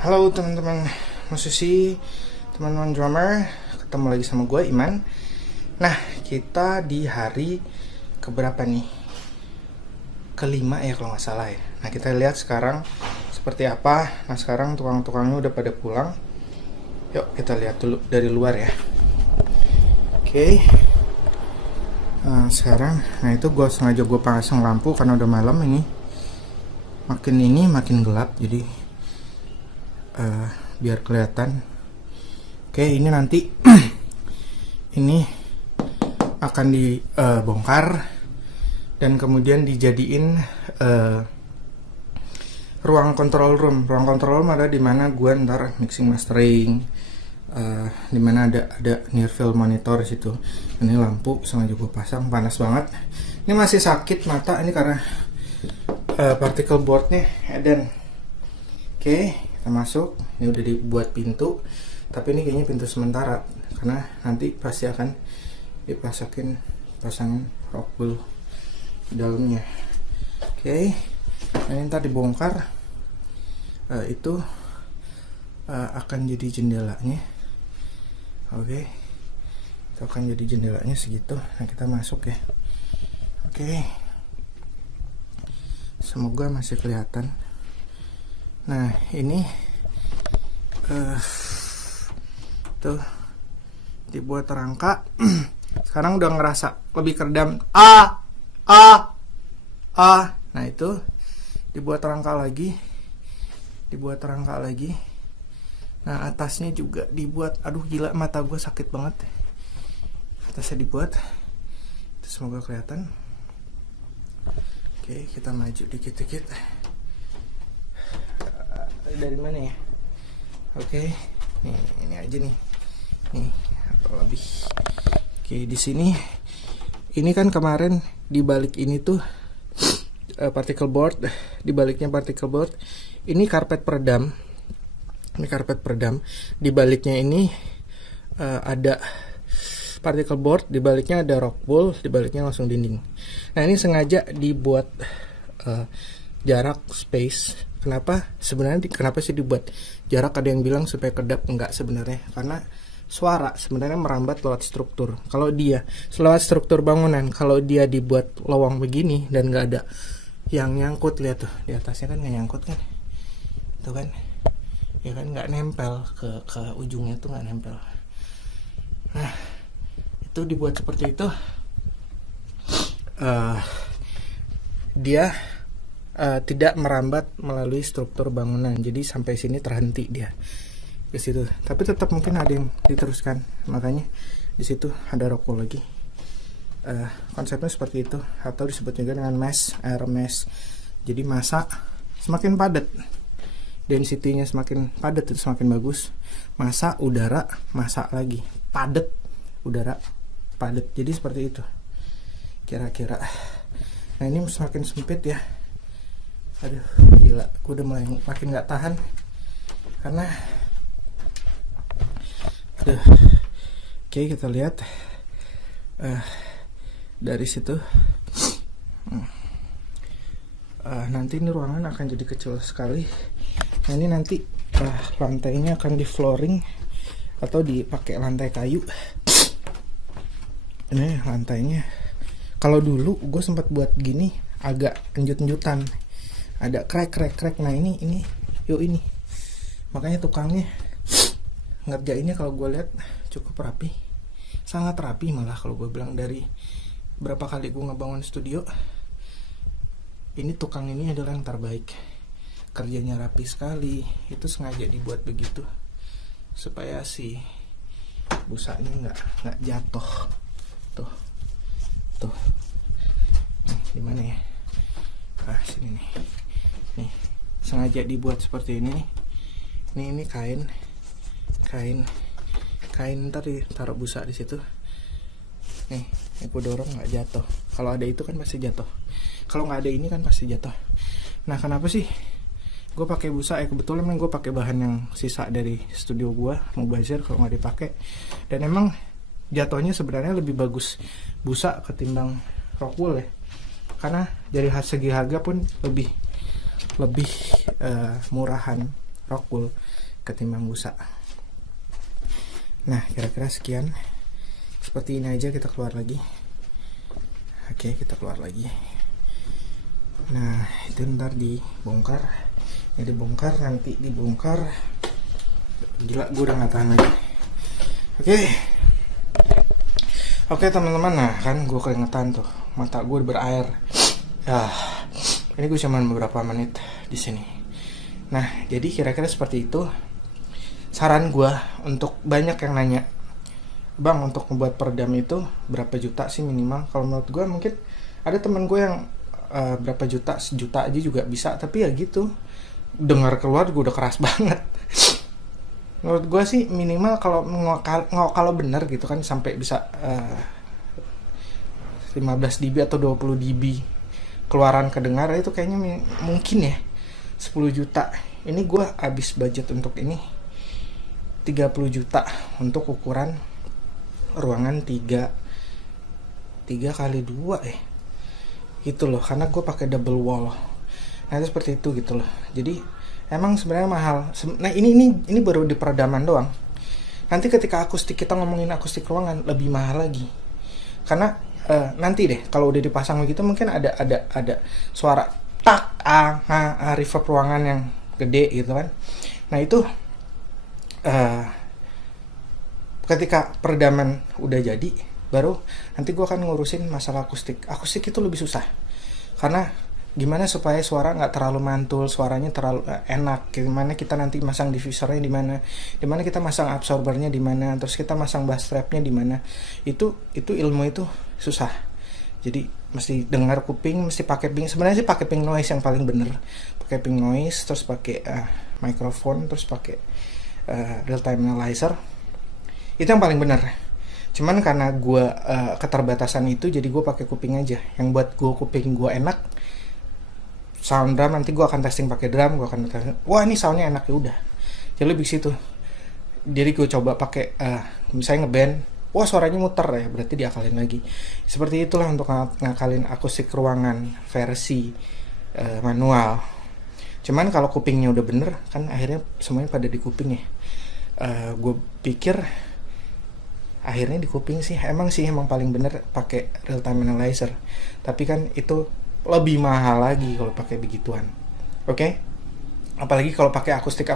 Halo teman-teman musisi, teman-teman drummer, ketemu lagi sama gue Iman. Nah, kita di hari keberapa nih? Kelima ya kalau nggak salah ya. Nah, kita lihat sekarang seperti apa. Nah, sekarang tukang-tukangnya udah pada pulang. Yuk kita lihat dulu dari luar ya. Oke. Nah, sekarang, itu gue sengaja pasang lampu karena udah malam ini. Makin gelap, jadi biar kelihatan. Oke, ini nanti ini akan dibongkar dan kemudian dijadiin ruang control room. Ruang control room ada di mana gue ntar mixing mastering, di mana ada near field monitor situ. Ini lampu sengaja gue pasang, panas banget. Ini masih sakit mata ini karena particle boardnya dan oke. Kita masuk, ini udah dibuat pintu, tapi ini kayaknya pintu sementara karena nanti pasti akan pasangan rockwool di dalamnya. Oke, ini ntar dibongkar, itu akan jadi jendelanya. Oke, itu akan jadi jendelanya segitu. Nah, kita masuk ya. Oke, semoga masih kelihatan. Nah, ini tuh dibuat rangka. Sekarang udah ngerasa lebih keredam. Nah, itu dibuat rangka lagi. Nah, atasnya juga dibuat. Aduh gila, mata gue sakit banget. Atasnya dibuat. Itu semoga kelihatan. Oke, kita maju dikit-dikit. Dari mana ya? Oke, ini aja nih atau lebih. Oke, di sini ini kan kemarin di balik ini tuh particle board, di baliknya particle board ini karpet peredam. Di baliknya ini ada particle board, di baliknya ada rockwool, di baliknya langsung dinding. Nah, ini sengaja dibuat jarak space. Kenapa sih dibuat jarak? Ada yang bilang supaya kedap, enggak sebenarnya, karena suara sebenarnya merambat lewat struktur. Kalau dia lewat struktur bangunan, kalau dia dibuat lowong begini dan nggak ada yang nyangkut, lihat tuh di atasnya kan nggak nyangkut kan, tuh kan, ya kan nggak nempel ke ujungnya tuh nggak nempel. Nah, itu dibuat seperti itu. Dia tidak merambat melalui struktur bangunan, jadi sampai sini terhenti dia ke situ. Tapi tetap mungkin ada yang diteruskan, makanya di situ ada rockwool lagi. Konsepnya seperti itu, atau disebut juga dengan air mesh. Jadi massa semakin padat, density-nya semakin padat itu semakin bagus. Massa udara, massa lagi padat, udara padat. Jadi seperti itu kira-kira. Nah, ini semakin sempit ya. Aduh gila, gue udah mulai makin gak tahan karena Oke, kita lihat dari situ. Nanti ini ruangan akan jadi kecil sekali. Nah, ini nanti lantainya akan di flooring atau dipakai lantai kayu. Ini lantainya, kalau dulu gue sempat buat gini agak enjut-enjutan, ada crack. Nah, ini makanya tukangnya ngerjainnya kalau gue lihat cukup rapi, sangat rapi malah kalau gue bilang. Dari berapa kali gue ngebangun studio ini, tukang ini adalah yang terbaik, kerjanya rapi sekali. Itu sengaja dibuat begitu supaya si busanya nggak jatuh. Tuh di mana ya? Sini nih, sengaja dibuat seperti ini. Ini kain ntar ditaruh busa di situ. Nih gue dorong nggak jatuh. Kalau ada itu kan pasti jatuh, kalau nggak ada ini kan pasti jatuh. Nah, kenapa sih gue pakai busa? Kebetulan gue pakai bahan yang sisa dari studio gue, mau bazar kalau nggak dipakai. Dan emang jatuhnya sebenarnya lebih bagus busa ketimbang rockwool ya, karena dari segi harga pun lebih murahan rockwool ketimbang busa. Nah, kira-kira sekian. Seperti ini aja, kita keluar lagi. Oke, kita keluar lagi. Nah, itu ntar dibongkar. Ini dibongkar, nanti dibongkar. Gila, gue udah gak tahan lagi. Oke teman-teman, nah kan gue keringetan tuh, mata gue berair. Ini gue cuman beberapa menit di sini. Nah, jadi kira-kira seperti itu. Saran gue untuk banyak yang nanya, Bang, untuk membuat peredam itu berapa juta sih minimal? Kalau menurut gue mungkin ada temen gue yang berapa juta, sejuta aja juga bisa. Tapi ya gitu, dengar keluar gue udah keras banget. Menurut gue sih minimal kalau bener gitu kan sampai bisa 15 dB atau 20 dB keluaran kedengar, itu kayaknya mungkin ya 10 juta. Ini gue habis budget untuk ini 30 juta untuk ukuran ruangan 3 kali 2 gitu loh, karena gue pakai double wall. Nah itu seperti itu gitu loh. Jadi emang sebenarnya mahal. Nah ini baru di peredaman doang. Nanti ketika akustik, kita ngomongin akustik ruangan, lebih mahal lagi. Karena nanti deh kalau udah dipasang begitu mungkin ada suara tak reverb ruangan yang gede gitu kan. Nah itu ketika peredaman udah jadi, baru nanti gue akan ngurusin masalah akustik. Akustik itu lebih susah karena gimana supaya suara nggak terlalu mantul, suaranya terlalu enak. Gimana kita nanti masang diffusernya di mana kita masang absorbernya di mana, terus kita masang bass trapnya di mana. Itu ilmu itu susah. Jadi mesti dengar kuping, mesti pakai pink. Sebenarnya sih pakai pink noise yang paling bener. Pakai pink noise, terus pakai microphone, terus pakai real time analyzer. Itu yang paling bener. Cuman karena gue keterbatasan itu, jadi gue pakai kuping aja. Yang buat gue kuping gue enak, sound drum. Nanti gue akan testing pakai drum, gue akan testing, wah ini soundnya enak, ya udah. Jadi lebih situ. Jadi gue coba pakai misalnya ngeband, wah suaranya muter ya, berarti diakalin lagi. Seperti itulah untuk ngakalin akustik ruangan versi manual. Cuman kalau kupingnya udah bener kan akhirnya semuanya pada di kuping ya. Gue pikir akhirnya di kuping sih emang paling bener pakai real time analyzer. Tapi kan itu lebih mahal lagi kalau pakai begituan. Oke? Apalagi kalau pakai akustik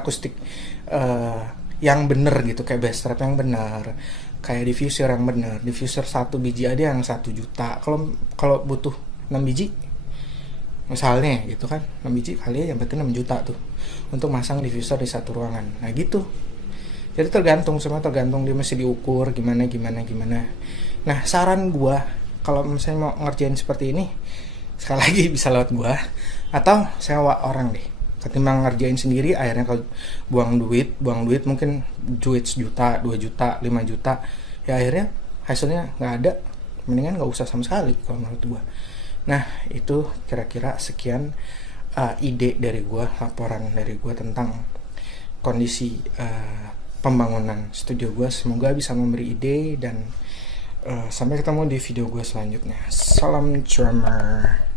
yang bener gitu, kayak bass trap yang bener, kayak diffuser yang bener. Diffuser 1 biji ada yang 1 juta. Kalau butuh 6 biji misalnya gitu kan, 6 biji kali ya berarti 6 juta tuh untuk masang diffuser di satu ruangan. Nah gitu. Jadi semua tergantung dia mesti diukur gimana. Nah saran gua kalau misalnya mau ngerjain seperti ini, sekali lagi bisa lewat gua atau sewa orang deh. Ketimbang ngerjain sendiri, akhirnya kalau buang duit mungkin duit 1 juta, 2 juta, 5 juta, ya akhirnya hasilnya nggak ada. Mendingan nggak usah sama sekali kalau menurut gua. Nah itu kira-kira sekian ide dari gua, laporan dari gua tentang kondisi pembangunan studio gue. Semoga bisa memberi ide dan sampai ketemu di video gue selanjutnya. Salam drummer.